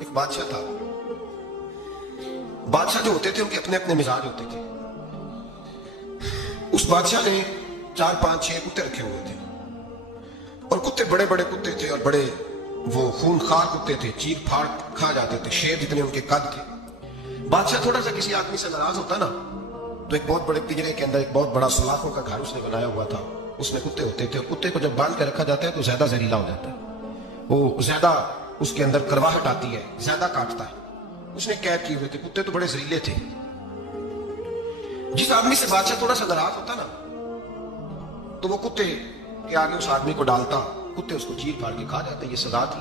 ایک بادشاہ تھا. بادشاہ جو ہوتے تھے ان کے اپنے اپنے مزاج ہوتے تھے. اس بادشاہ نے 4 5 6 کتے رکھے ہوئے تھے اور کتے بڑے بڑے کتے تھے اور بڑے وہ خون خار کتے تھے, چیر پھاڑ کھا جاتے تھے, شیر جتنے ان کے قد تھے. بادشاہ تھوڑا سا کسی آدمی سے ناراض ہوتا نا تو ایک بہت بڑے پنجرے کے اندر ایک بہت بڑا سلاخوں کا گھر اس نے بنایا ہوا تھا. اس میں کتے ہوتے تھے اور کتے کو جب باندھ کے رکھا جاتا ہے تو زیادہ زہریلا ہو جاتا ہے, وہ زیادہ اس کے اندر کرواہٹ آتی ہے, زیادہ کاٹتا ہے. اس نے قید کیے ہوئے تھے, کتے تو بڑے زہریلے تھے. جس آدمی سے بادشاہ تھوڑا سا ناراض ہوتا نا تو وہ کتے کے آگے اس آدمی کو ڈالتا, کتے اس کو چیر پھاڑ کے کھا جاتے. یہ سزا تھی,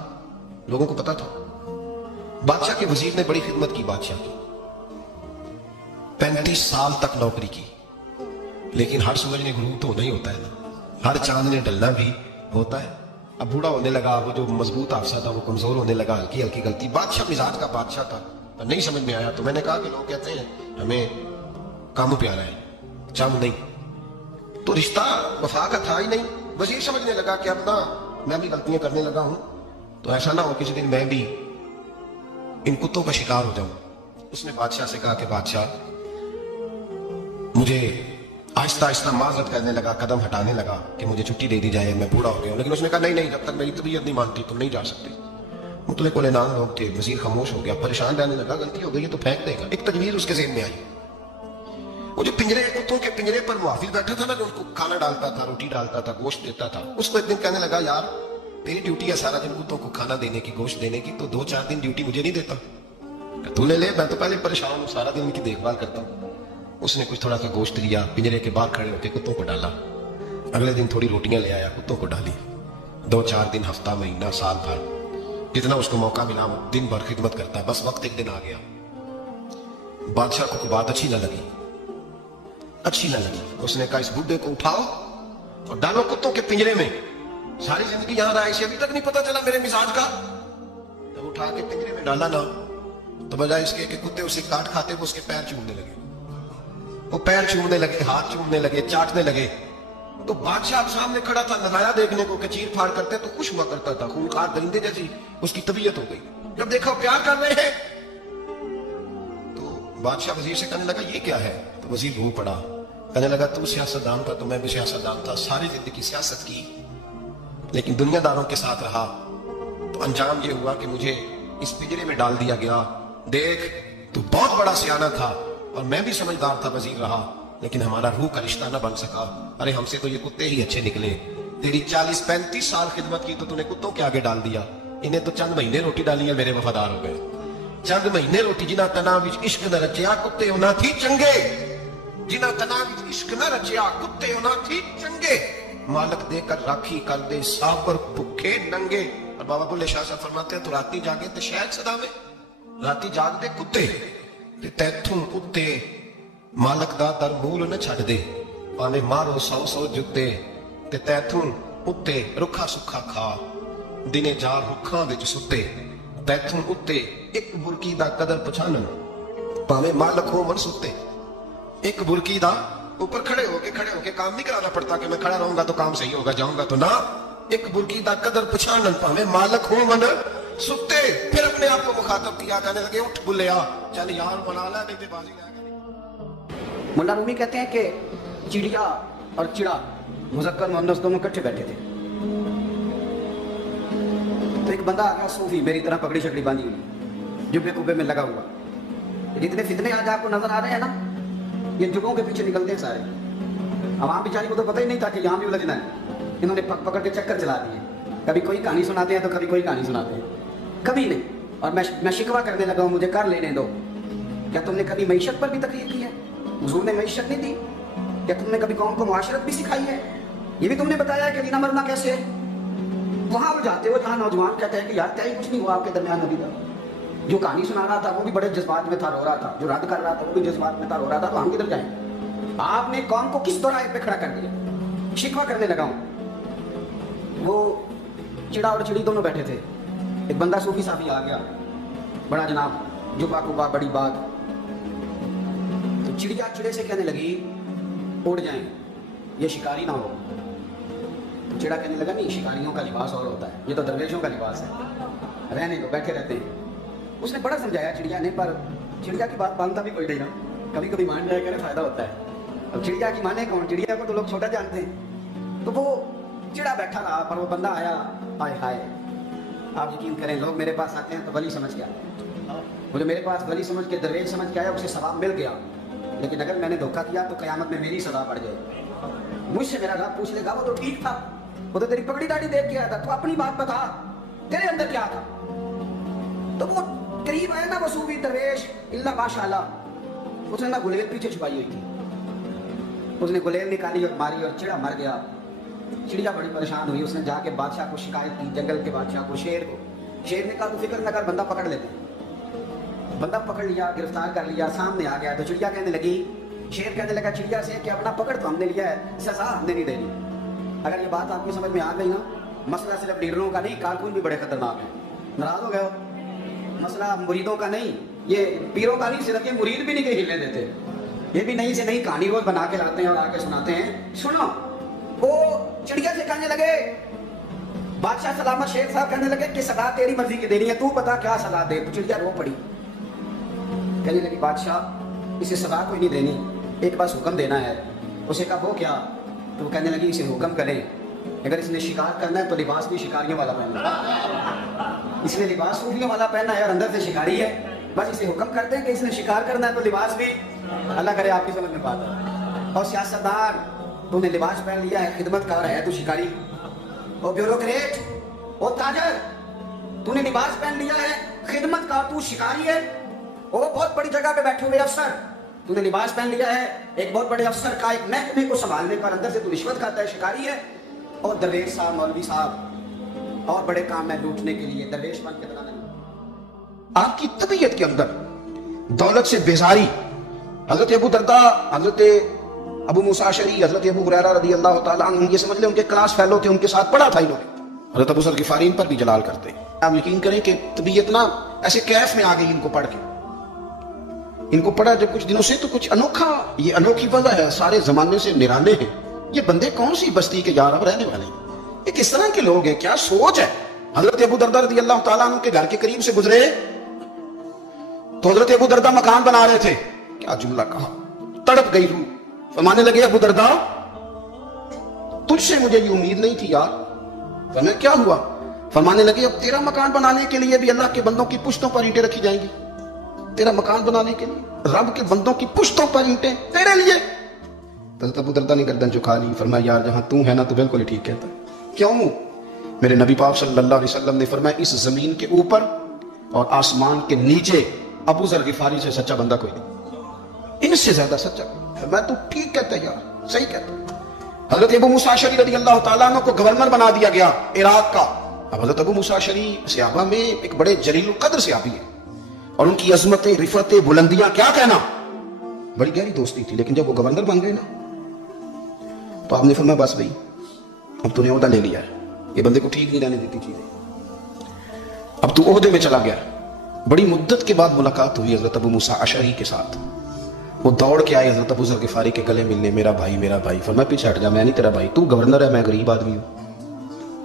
لوگوں کو پتا تھا. بادشاہ کے وزیر نے بڑی خدمت کی بادشاہ کی, 35 سال تک نوکری کی, لیکن ہر سورج نے غروب تو ہونا ہی ہوتا ہے نا, ہر چاند نے ڈلنا بھی ہوتا ہے. اب بوڑھا ہونے لگا, وہ جو مضبوط حافظہ تھا وہ کمزور ہونے لگا, ہلکی ہلکی غلطی. بادشاہ مزاج کا بادشاہ تھا, پر نہیں سمجھ میں آیا. تو میں نے کہا کہ لوگ کہتے ہیں ہمیں کام پیارا ہے, چاند نہیں. تو رشتہ وفا کا تھا ہی نہیں. وزیر سمجھنے لگا کہ اب نہ میں بھی غلطیاں کرنے لگا ہوں تو ایسا نہ ہو کسی دن میں بھی ان کتوں کا شکار ہو جاؤں. اس نے بادشاہ سے کہا کہ بادشاہ, مجھے آہستہ آہستہ معذرت کرنے لگا, قدم ہٹانے لگا کہ مجھے چھٹی دے دی جائے, میں بوڑھا ہو گیا ہوں. لیکن اس نے کہا نہیں, جب تک میری طبیعت نہیں مانتی تم نہیں جا سکتے. مطلق العنان لوگ تھے. وزیر خاموش ہو گیا, پریشان رہنے لگا, غلطی ہو گئی ہے تو پھینک دے گا. ایک تجویز اس کے ذہن میں آئی. وہ جو پنجرے, کتوں کے پنجرے پر محافظ بیٹھا تھا نا, جو ان کو کھانا ڈالتا تھا, روٹی ڈالتا تھا, گوشت دیتا تھا, اس کو ایک دن کہنے لگا یار تیری ڈیوٹی ہے سارا دن کتوں کو کھانا دینے کی, گوشت دینے کی, تو 2 4 دن ڈیوٹی مجھے نہیں دیتا. تو لے لے, میں تو پہلے پریشان ہوں, سارا دن ان کی دیکھ بھال کرتا ہوں. اس نے کچھ تھوڑا سا گوشت لیا, پنجرے کے باہر کھڑے ہو کے کتوں کو ڈالا. اگلے دن تھوڑی روٹیاں لے آیا, کتوں کو ڈالی. 2 4 دن, ہفتہ, مہینہ, سال بھر, جتنا اس کو موقع ملا وہ دن بھر خدمت کرتا. بس وقت ایک دن آ گیا, بادشاہ کو کوئی بات اچھی نہ لگی. اس نے کہا اس بڈھے کو اٹھاؤ اور ڈالو کتوں کے پنجرے میں. ساری زندگی یہاں رہا, اسے ابھی تک نہیں پتا چلا میرے مزاج کا. جب اٹھا کے پنجرے میں ڈالا نا تو بجائے اس کے کہ کتے اسے کاٹ کھاتے, وہ اس کے پیر چومنے لگے. وہ پیر چومنے لگے, ہاتھ چومنے لگے, چاٹنے لگے. تو بادشاہ سامنے کھڑا تھا نظارہ دیکھنے کو کہ چیر پھاڑ کرتے تو خوش ہوا کرتا تھا, خونخوار درندے جیسی اس کی طبیعت ہو گئی. جب دیکھا پیار کر رہے ہیں تو بادشاہ وزیر سے کہنے لگا یہ کیا ہے. تو وزیر بھو پڑا, کہنے لگا تو سیاستدان تھا تو میں بھی سیاستدان تھا, ساری زندگی سیاست کی لیکن دنیا داروں کے ساتھ رہا, تو انجام یہ ہوا کہ مجھے اس پنجرے میں ڈال دیا گیا. دیکھ تو بہت بڑا سیانہ تھا اور میں بھی سمجھدار تھا, وزیر رہا, لیکن ہمارا روح کا رشتہ نہ بن سکا. ارے ہم سے تو یہ کتے ہی اچھے نکلے. تیری 40 35 سال خدمت کی تو نے کتوں کے آگے ڈال دیا. انہیں تو چند مہینے روٹی ڈالی ہے, میرے وفادار ہو گئے. چند مہینے روٹی, جنہ تنا وچ عشق نہ رچیا کتے ہونا تھی چنگے. جنہ تنا وچ عشق نہ رچیا کتے ہونا تھی چنگے. مالک دے کر راکھی کر دے سابر بھکھے ننگے. اور بابا بلے شاہ صاحب فرماتے ہیں تو راتی جاگے تے شاید صدا میں, راتی جاگ دے کتے تے تیتھوں کتے مالک دا در مول نہ چھڑ دے. پانے مارو 100 جتے تے تیتھوں کتے رکھا سکھا کھا. دنے جا رکھاں وچ ستے تیتھوں کتے ایک برکی دا قدر پچھانن. پانے مالک ہو من ستے, ایک برکی دا اوپر کھڑے ہو کے کام نہیں کرانا پڑتا کہ میں کھڑا رہوں گا تو کام صحیح ہوگا, جاؤں گا تو نہ. ایک برکی دا قدر پچھانن پانے مالک ہو من ستے. پھر اپنے آپ کو مخاطب کیا, کہنے لگے اٹھ بلیا چل یار بنا لا نہیں تے بازی لے گا. مولا رومی کہتے ہیں کہ چڑیا اور چڑا مذکر مؤنث دونوں کٹھے بیٹھے تھے. تو ایک بندہ آ گیا صوفی, میری طرح پگڑی شکڑی باندھی ہوئی, جبے کبے میں لگا ہوا. جتنے فتنے آج آپ کو نظر آ رہے ہیں نا, یہ جگہوں کے پیچھے نکلتے ہیں سارے. عوام بیچاری کو تو پتہ ہی نہیں تھا کہ یہاں بھی الجھنا ہے. انہوں نے پکڑ کے چکر چلا دیے. کبھی کوئی کہانی سناتے ہیں تو کبھی کوئی کہانی سناتے ہیں, کبھی نہیں. اور میں شکوہ کرنے لگا ہوں, مجھے کر لینے دو. کیا تم نے کبھی معیشت پر بھی تقریر کی ہے؟ حضور نے معیشت نہیں دی. کیا تم نے کبھی قوم کو معاشرت بھی سکھائی ہے؟ یہ بھی تم نے بتایا ہے کہ لینا مرنا کیسے ہے. وہاں وہ جاتے ہو جہاں نوجوان کہتے ہیں کہ یار کیا ہی کچھ نہیں ہوا آپ کے درمیان ابھی تک. جو کہانی سنا رہا تھا وہ بھی بڑے جذبات میں تھا, رو رہا تھا. جو رد کر رہا تھا وہ بھی جذبات میں تھا, رو رہا تھا. تو ہم کدھر جائیں؟ آپ نے قوم کو کس طرح پہ کھڑا کر دیا. شکوہ کرنے لگا ہوں. وہ چڑا اور چڑی دونوں بیٹھے تھے. ایک بندہ صوفی صافی آ گیا, بڑا جناب, جبا کبا, بڑی بات. تو چڑیا چڑے سے کہنے لگی اڑ جائیں, یہ شکاری نہ ہو. تو چڑا کہنے لگا نہیں, شکاریوں کا لباس اور ہوتا ہے, یہ تو درویشوں کا لباس ہے, رہنے کو بیٹھے رہتے ہیں. उसने बड़ा समझाया चिड़िया ने, पर चिड़िया की बात मानता भी कोई नहीं ना, कभी कभी मान जाए करे फायदा होता है। अब चिड़िया की माने कौन, चिड़िया को तो लोग छोटा जानते हैं। तो वो चिड़ा बैठा रहा, पर वो बंदा आया, हाय हाय, आप यकीन करें लोग मेरे पास आते हैं तो वली समझ के आते हैं। मुझे मेरे पास वली समझ के, दरवेश समझ के आया, उसे सवाब मिल गया, लेकिन अगर मैंने धोखा दिया तो कयामत में मेरी सजा पड़ जाएगी। मुझसे मेरा रब पूछ लेगा वो तो ठीक था, वो तो तेरी पगड़ी दाढ़ी देख के आया था, तो अपनी बात बता, तेरे अंदर क्या था। तो वो करीब आया ना वो सूफी दरवेश, इल्ला माशाअल्लाह, उसने ना गुलेल पीछे छुपाई हुई थी, उसने गुलेल निकाली और मारी और चिड़ा मर गया। चिड़िया बड़ी परेशान हुई, उसने जाके बादशाह को शिकायत की, जंगल के बादशाह को, शेर को। शेर ने कहा तू फिक्र न कर, बंदा पकड़ लेते। बंदा पकड़ लिया, गिरफ्तार कर लिया, सामने आ गया। तो चिड़िया कहने लगी, शेर कहने लगा चिड़िया से कि अपना पकड़ तो हमने लिया है, सजा हमने नहीं देनी। अगर ये बात आपको समझ में आ गई ना, मसला सिर्फ लीडरों का नहीं, कारकुन भी बड़े खतरनाक है। नाराज हो गए हो? मसला मुरीदों का नहीं, ये पीरों का नहीं, सिर्फ ये मुरीद भी नहीं के हिलने देते, ये भी नई से नई कहानी रोज बना के लाते हैं और आके सुनाते हैं। सुनो, वो चिड़िया से कहने लगे, बादशाह सलामत शेख साहब कहने लगे कि सलाह तेरी मर्जी की देनी है, तू बता क्या सलाह दे। तो चिड़िया रो पड़ी, कहने लगी बादशाह इसे सलाह कोई नहीं देनी, एक बस हुक्म देना है। उसे कहा वो क्या? तो वो कहने लगी इसे हुक्म करें, अगर इसने शिकार करना है तो लिबास भी शिकारियों वाला पहनना, इसने लिबास सूफियों वाला पहनना है और अंदर से शिकारी है, बस इसे हुक्म करते हैं कि इसने शिकार करना है तो लिबास भी, अल्लाह करे आपकी समझ में बात है। और सियासतदान, तूने लिबास पहन लिया है, खिदमतकार है तू शिकारी। और ब्यूरोक्रेट, और ताजर, तूने लिबास पहन लिया है, खिदमतकार, तू शिकारी है। और बहुत बड़ी जगह पे बैठे हुए अफसर, तूने लिबास पहन लिया है, एक बहुत बड़े अफसर का एक महकमे को संभालने पर अंदर से तू रिश्वत खाता है, शिकारी है। और दरवेश साहब, मौलवी साहब, और बड़े काम में लूटने के लिए दरवेश बन के बनाना। आपकी तबीयत के अंदर दौलत से बेजारी, हजरत अबू दरदा, हजरत अबू मूसा अशरी, हजरत अबू हुरैरा रज़ी अल्लाह तआला अन्हु, ये समझ ले उनके क्लास फेलो थे, उनके साथ पढ़ा था इन्होंने। हजरत अबू ज़र गिफ़ारी इन पर भी जलाल करते हैं। आप यकीन करें कि तबीयत ना ऐसे कैफ में आ गई इनको पढ़ के। इनको पढ़ा जब कुछ दिनों से तो कुछ अनोखा, ये अनोखी वजह है, सारे जमाने से निराले हैं। ये बंदे कौन सी बस्ती के यार अब रहने वाले हैं, ये किस तरह के लोग हैं, क्या सोच है। हजरत अबू दरदा रज़ी अल्लाह तआला अन्हु के घर के करीब से गुजरे तो हजरत अबू दरदा मकान बना रहे थे, क्या जुमला कहा, तड़प गई रूह। फरमाने लगे अबू दरदा तुझसे मुझे ये उम्मीद नहीं थी यार। फरमाया क्या हुआ? फरमाने लगे अब तेरा मकान बनाने के लिए भी अल्लाह के बंदों की पुश्तों पर ईंटें रखी जाएंगी, तेरा मकान बनाने के लिए रब के बंदों की पुश्तों पर ईंटें तेरे लिए। तो अबू दरदा ने गर्दन झुका ली, फरमाया यार जहां तू है ना तो बिल्कुल ही ठीक कहता है। क्यों? मेरे नबी पाक सल्लल्लाहु अलैहि वसल्लम ने फरमाया इस जमीन के ऊपर और आसमान के नीचे अबू ज़र गिफ़ारी से सच्चा बंदा कोई नहीं, इनसे ज्यादा सच्चा। मैं तो ठीक कहता है यार, सही कहता। हजरत अबू मूसा अशरी रज़ी अल्लाह तआला अन्हु को गवर्नर बना दिया गया इराक का। अब हजरत अबू मूसा अशरी सहाबा में एक बड़े जलील कद्र सहाबी है और उनकी अजमतें, रिफतें, बुलंदियां क्या कहना, बड़ी गहरी दोस्ती थी। लेकिन जब वो गवर्नर बन गए ना तो आपने फरमाया बस भाई अब तूने ओहदा ले लिया है, ये बंदे को ठीक नहीं रहने देती चीजें, अब तू ओहदे में चला गया। बड़ी मुद्दत के बाद मुलाकात हुई हजरत अबू मूसा अशरी के साथ। वो दौड़ के आए हजरत अबू ज़र गिफ़ारी के गले मिलने, मेरा भाई मेरा भाई। फरमाया पीछे हट जा, मैं नहीं तेरा भाई, तू गवर्नर है, मैं गरीब आदमी हूँ,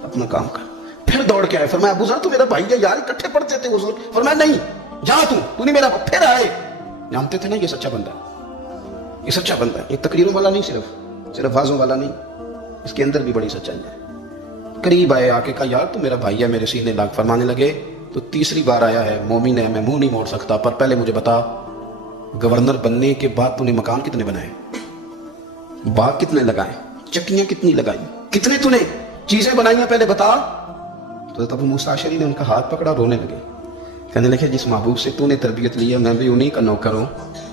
अपना काम कर। फिर दौड़ के आए, फरमाया अबू ज़र तू मेरा भाई है यार, इकट्ठे पढ़ते थे हुजूर। फरमाया नहीं जा तू नहीं मेरा। फिर आए, जानते थे ना ये सच्चा बंदा, ये सच्चा बंदा है, ये तकरीरों वाला नहीं, सिर्फ वाजों वाला नहीं, इसके अंदर भी बड़ी सच्चाई है। करीब आए, आके कहा यार तू मेरा भाई है, मेरे सीने लाग। फरमाने लगे तो तीसरी बार आया है, मोमिन है, मैं मुंह नहीं मोड़ सकता, पर पहले मुझे बता गवर्नर बनने के बाद तूने मकान कितने बनाए, बाग कितने लगाए, चक्कियां कितनी लगाई, कितने तूने चीजें बनाई, पहले बता। तो तब मूसा अशरी ने उनका हाथ पकड़ा, रोने लगे, कहने लगे जिस महबूब से तूने तरबियत ली है मैं भी उन्हीं का नौकर हूं,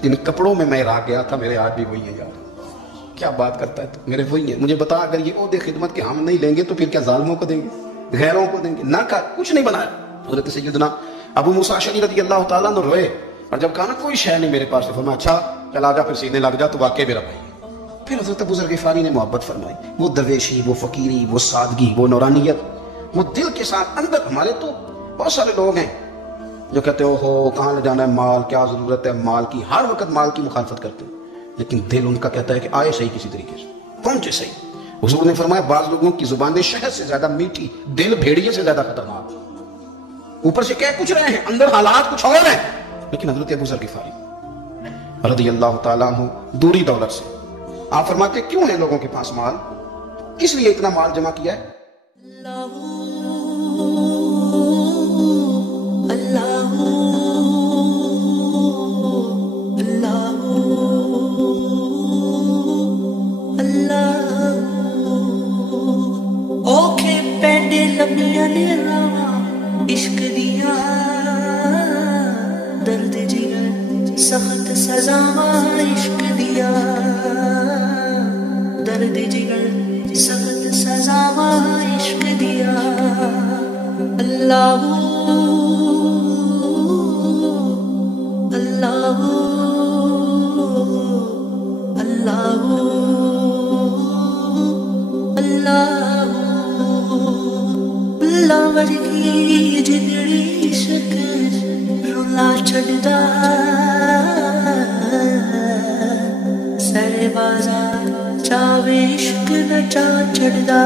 जिन कपड़ों में मैं इराक गया था मेरे आज भी वही है यार। क्या बात करता है तू, मेरे वही है। मुझे बता अगर ये ओहदे खिदमत के हम नहीं लेंगे तो फिर क्या जालिमों को देंगे, गैरों को देंगे? ना का कुछ नहीं बनाया। हज़रत सैयदना अबू मूसा अशरी रज़ी अल्लाह तआला अन्हु रोए और जब कहा ना कोई शय नहीं मेरे पास, तो फरमाया अच्छा चल आजा फिर सीने लग जा, तो वाकई मेरा भाई। फिर हज़रत अबू ज़र गिफ़ारी ने मोहब्बत फरमाई, वो दरवेशी, वो फकीरी, वो सादगी, वो नौरानियत, वो दिल के साथ अंदर। हमारे तो बहुत सारे लोग हैं जो कहते हो कहाँ ले जाना है माल, क्या जरूरत है माल की, हर वक्त माल की मुखालफत करते हैं, लेकिन दिल उनका कहता है कि आए सही किसी तरीके से, पहुंचे सही। हुजूर ने फरमाया बाज लोगों की जुबानें शहद से ज्यादा मीठी, दिल भेड़िए से ज्यादा खतरनाक। اوپر سے کہہ کچھ رہے ہیں، اندر حالات کچھ اور ہیں. لیکن حضرت ابو ذر غفاری رضی اللہ تعالیٰ عنہ دوری دولت سے آپ فرماتے کیوں ہے لوگوں کے پاس مال، کس لیے اتنا مال جمع کیا ہے؟ عشق دیا درد جگر سخت سزا، عشق دیا درد جگر سخت سزا، عشق دیا. اللہ اللہ اللہ اللہ اللہ ورگی جنڑی شکر رولا چڑھدا سر بازار چاوے عشق نچا چڑھدا.